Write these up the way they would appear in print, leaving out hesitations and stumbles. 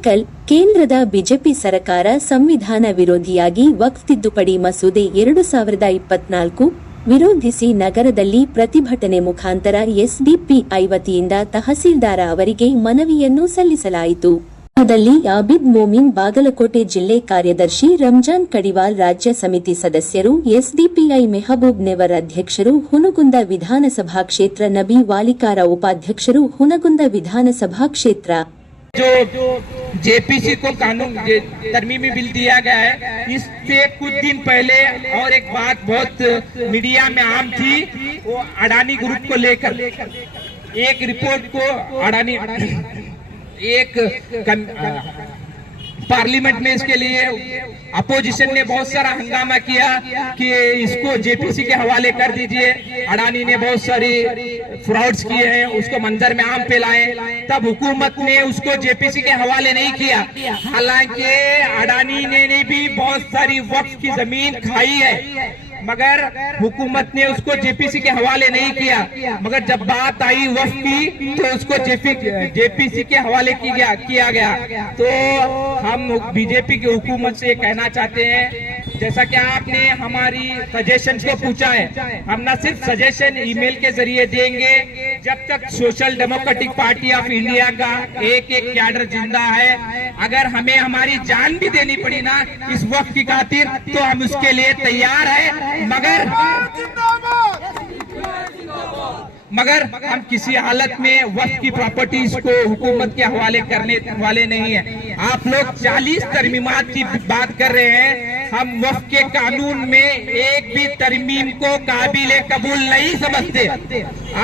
ಆನೇಕಲ್ ಕೇಂದ್ರದ ಬಿಜೆಪಿ ಸರ್ಕಾರ ಸಂವಿಧಾನ ವಿರೋಧಿಯಾಗಿ ವಕ್ಫ್ ತಿದ್ದುಪಡಿ ಮಸೂದೆ 2024 ವಿರೋಧಿಸಿ ನಗರದಲ್ಲಿ ಪ್ರತಿಭಟನೆ ಮುಖಾಂತರ ಎಸ್ಡಿಪಿಐ ವತಿಯಿಂದ ತಹಸೀಲ್ದಾರ ಅವರಿಗೆ ಮನವಿಯನ್ನು ಸಲ್ಲಿಸಲಾಯಿತು. ದಲ್ಲಿ ಆಬಿದ್ ಮೋಮಿನ್ ಬಾಗಲಕೋಟೆ ಜಿಲ್ಲೆ ಕಾರ್ಯದರ್ಶಿ ರಂಜಾನ್ ಕಡಿವಾಲ್, ರಾಜ್ಯ ಸಮಿತಿ ಸದಸ್ಯರು, ಎಸ್ಡಿಪಿಐ ಮೆಹಬೂಬ್ ನೆವರ್ ಅಧ್ಯಕ್ಷರು, ಹುನಗುಂದ ವಿಧಾನಸಭಾ ಕ್ಷೇತ್ರ ನಬಿ ವಾಲಿಕಾರ ಉಪಾಧ್ಯಕ್ಷರು, ಹುನಗುಂದ ವಿಧಾನಸಭಾ ಕ್ಷೇತ್ರ. जो जेपीसी को कानून तरमीमी बिल दिया गया है, इससे कुछ दिन पहले और एक बात बहुत मीडिया में आम थी, वो अडानी ग्रुप को लेकर एक रिपोर्ट को अडानी एक पार्लियामेंट में इसके लिए अपोजिशन ने बहुत सारा हंगामा किया कि इसको जेपीसी के हवाले कर दीजिए। अडानी ने बहुत सारी फ्रॉड्स किए हैं, उसको मंजर में आम पे लाए, तब हुकूमत ने उसको जेपीसी के हवाले नहीं किया। हालांकि अडानी ने भी बहुत सारी वक्फ की जमीन खाई है, मगर हुकूमत ने उसको जेपीसी के हवाले नहीं किया। मगर जब बात आई वक्फ की तो उसको जेपीसी के हवाले किया गया। तो हम बीजेपी की हुकूमत से कहना चाहते हैं, जैसा कि आपने हमारी सजेशन को पूछा है, हम न सिर्फ सजेशन ईमेल के जरिए देंगे, जब तक social democratic party of India का एक कैडर जिंदा है, अगर हमें हमारी जान भी देनी पड़ी ना इस वक्त की खातिर, तो हम उसके लिए तैयार है। मगर हम किसी हालत में वक्फ की प्रॉपर्टीज को हुकूमत के हवाले करने वाले नहीं है। आप लोग 40 तरमीमात की बात कर रहे हैं, हम वक्फ के कानून में एक भी तरमीम को काबिल कबूल नहीं समझते।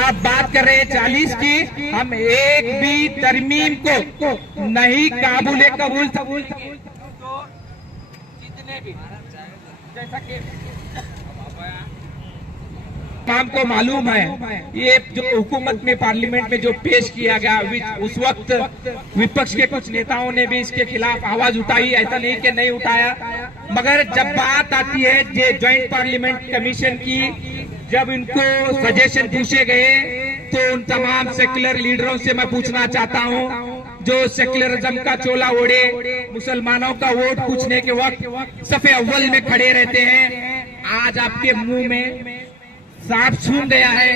आप बात कर रहे हैं 40 की, हम एक भी तरमीम को नहीं काबिल कबूल जितने भी, जैसा कि हमको मालूम है, ये जो हुकूमत में पार्लियामेंट में जो पेश किया गया, उस वक्त विपक्ष के कुछ नेताओं ने भी इसके खिलाफ आवाज उठाई, ऐसा नहीं कि नहीं उठाया। मगर जब बात आती है ज्वाइंट पार्लियामेंट कमीशन की, जब इनको सजेशन पूछे गए, तो उन तमाम सेक्युलर लीडरों से मैं पूछना चाहता हूँ, जो सेक्युलरिज्म का चोला ओढ़े मुसलमानों का वोट पूछने के वक्त सफे अव्वल में खड़े रहते हैं, आज आपके मुंह में सांप सूंघ गया है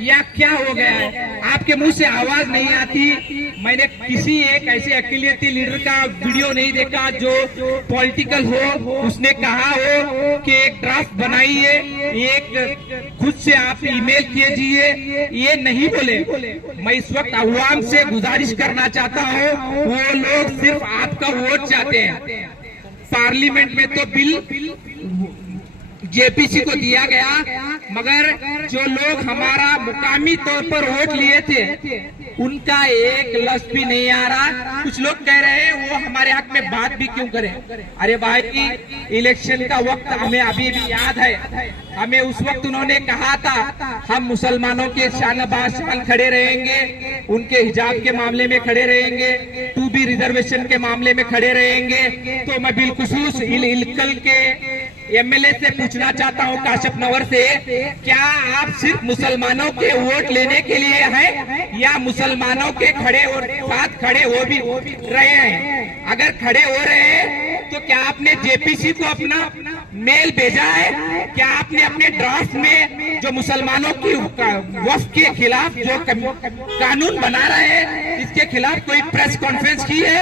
या क्या हो गया है? आपके मुंह से आवाज नहीं आती। मैंने किसी एक ऐसे अकेलियती लीडर का वीडियो नहीं देखा जो पॉलिटिकल हो, उसने कहा हो कि एक ड्राफ्ट बनाइए, एक खुद से आप ईमेल कीजिए, ये नहीं बोले। मैं इस वक्त अवाम से गुजारिश करना चाहता हूँ, वो लोग सिर्फ आपका वोट चाहते हैं। पार्लियामेंट में तो बिल जेपीसी को दिया गया, मगर जो लोग हमारा मुकामी तौर पर वोट लिए थे उनका एक लफ्ज भी नहीं आ रहा। कुछ लोग कह रहे हैं वो हमारे हक में बात भी क्यों करें। अरे भाई, इलेक्शन का वक्त हमें अभी भी याद है, हमें उस वक्त उन्होंने कहा था हम मुसलमानों के शान बाशान खड़े रहेंगे, उनके हिजाब के मामले में खड़े रहेंगे, 2B रिजर्वेशन के मामले में खड़े रहेंगे। तो मैं बिलखुसूस इलकल के एमएलए से पूछना चाहता हूं, काशिफ नवर से, क्या आप सिर्फ मुसलमानों के वोट लेने के लिए हैं या मुसलमानों के साथ खड़े हो भी रहे हैं? अगर खड़े हो रहे हैं तो क्या आपने जेपीसी को अपना मेल भेजा है? क्या आपने अपने ड्राफ्ट में जो मुसलमानों की वक्फ के खिलाफ जो कानून बना रहे हैं इसके खिलाफ कोई प्रेस कॉन्फ्रेंस की है,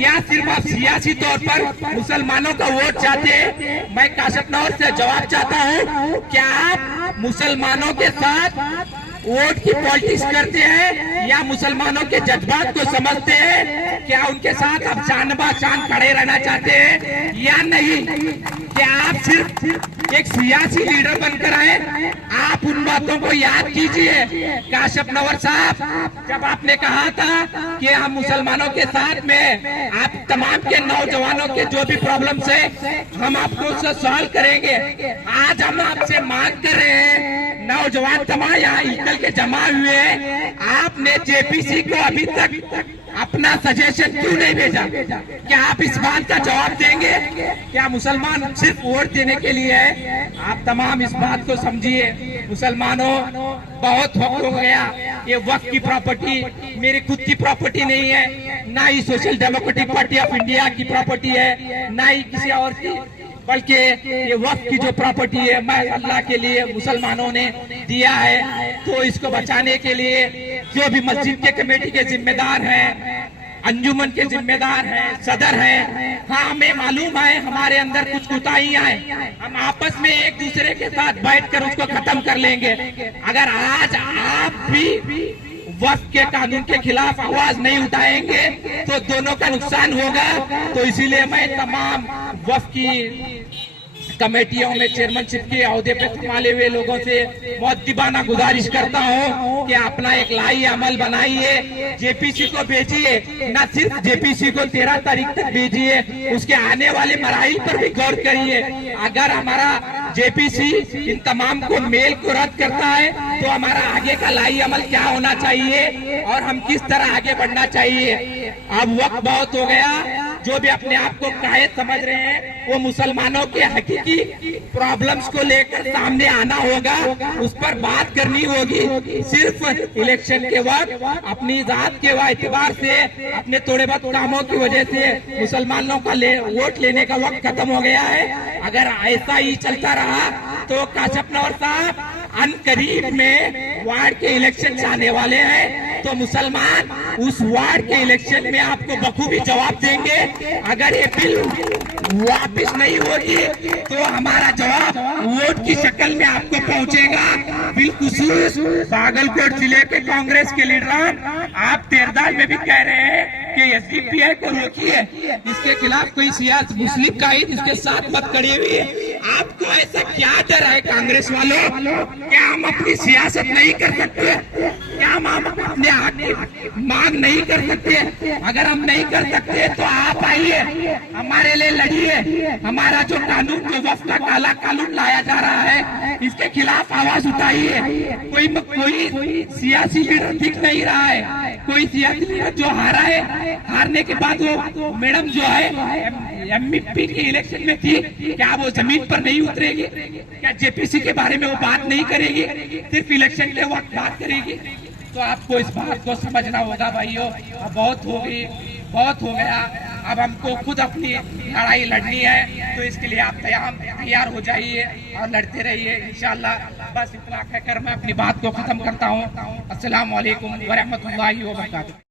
या सिर्फ आप सियासी तौर पर मुसलमानों का वोट चाहते हैं? मैं काशिफ नवर से जवाब चाहता हूँ, क्या आप मुसलमानों के साथ वोट की पॉलिटिक्स करते हैं या मुसलमानों के जज्बात को समझते हैं? क्या उनके साथ आप शान बाशान खड़े रहना चाहते हैं या नहीं? क्या आप सिर्फ एक सियासी लीडर बनकर आए? आप उन बातों को याद कीजिए। काशिफ नवर साहब, जब आपने कहा था कि हम मुसलमानों के साथ में आप तमाम के नौजवानों के जो भी प्रॉब्लम्स है हम आपको सॉल्व करेंगे, आज हम आपसे मांग कर रहे हैं, नौजवान तमाम यहाँ इकल के जमा हुए हैं, आपने जेपीसी को अभी तक अपना सजेशन क्यों नहीं भेजा? क्या आप इस बात का जवाब देंगे? क्या मुसलमान सिर्फ वोट देने के लिए है? आप तमाम इस बात को समझिए, मुसलमानों बहुत हो गया ये वक्फ की प्रॉपर्टी मेरी खुद की प्रॉपर्टी नहीं है, ना ही social democratic party of India की प्रॉपर्टी है, ना ही किसी और की, बल्कि ये वक्फ की जो प्रॉपर्टी है मैं अल्लाह के लिए मुसलमानों ने दिया है। तो इसको बचाने के लिए जो भी मस्जिद के कमेटी के जिम्मेदार हैं, अंजुमन के जिम्मेदार हैं, सदर हैं, हाँ हमें मालूम है हमारे अंदर कुछ कोताहियां हैं, हम आपस में एक दूसरे के साथ बैठकर उसको खत्म कर लेंगे। अगर आज आप भी वक्फ के कानून के खिलाफ आवाज नहीं उठाएंगे तो दोनों का नुकसान होगा। तो इसीलिए मैं तमाम वक्फ की कमेटियों में चेयरमैनशिप के अहदे पे संभाले हुए लोगों से मुअद्दिबाना गुजारिश करता हूं कि अपना एक लाई अमल बनाइए, जेपीसी को भेजिए, न सिर्फ जेपीसी को 13 तारीख तक भेजिए, उसके आने वाले मराइल पर भी गौर करिए। अगर हमारा जेपीसी इन तमाम को मेल को रद्द करता है तो हमारा आगे का लाई अमल क्या होना चाहिए और हम किस तरह आगे बढ़ना चाहिए। अब वक्त बहुत हो गया, जो भी अपने आप को कायद समझ रहे हैं वो मुसलमानों के हकीकी प्रॉब्लम्स को लेकर सामने आना होगा, उस पर बात करनी होगी। सिर्फ इलेक्शन के वक्त अपनी जात के एतबार से अपने थोड़े बहुत कामों की वजह से मुसलमानों का वोट लेने का वक्त खत्म हो गया है। अगर ऐसा ही चलता रहा तो काशिफ नौर साहब अनकरीब में वार्ड के इलेक्शन आने वाले हैं, तो मुसलमान उस वार्ड के इलेक्शन में आपको बखूबी जवाब देंगे। अगर ये बिल वापस नहीं होगी तो हमारा जवाब वोट की शक्ल में आपको पहुंचेगा। बिलखुसूस बागलकोट जिले के कांग्रेस के लीडर आप तेरदाल में भी कह रहे हैं कि एसडीपीआई को रोकिए, इसके खिलाफ कोई सियासत मुस्लिम का ही इसके साथ मत खड़ी हुई है। आपको ऐसा क्या डर है कांग्रेस वालों? क्या हम अपनी सियासत नहीं कर सकते? क्या हम अपने हक की मांग नहीं कर सकते? अगर हम नहीं कर सकते तो आप आइए, हमारे लिए लड़िए। हमारा जो कानून, जो वक्फ का काला कानून लाया जा रहा है, इसके खिलाफ आवाज उठाइए। कोई सियासी लीडर दिख नहीं रहा है, कोई सियासी लीडर जो हारा है, हारने के बाद वो मैडम जो है एमपी के इलेक्शन में थी, क्या वो जमीन पर नहीं उतरेगी? क्या जेपीसी के बारे में वो बात नहीं करेगी, सिर्फ इलेक्शन के वक्त बात करेगी? तो आपको इस बात को समझना होगा भाइयों, अब बहुत हो गई, बहुत हो गया। अब हमको खुद अपनी लड़ाई लड़नी है, तो इसके लिए आप तैयार हो जाइए और लड़ते रहिए इंशाल्लाह। बस इतना कहकर मैं अपनी बात को खत्म करता हूँ। अस्सलाम वालेकुम व रहमतुल्लाहि व बरकातुहू।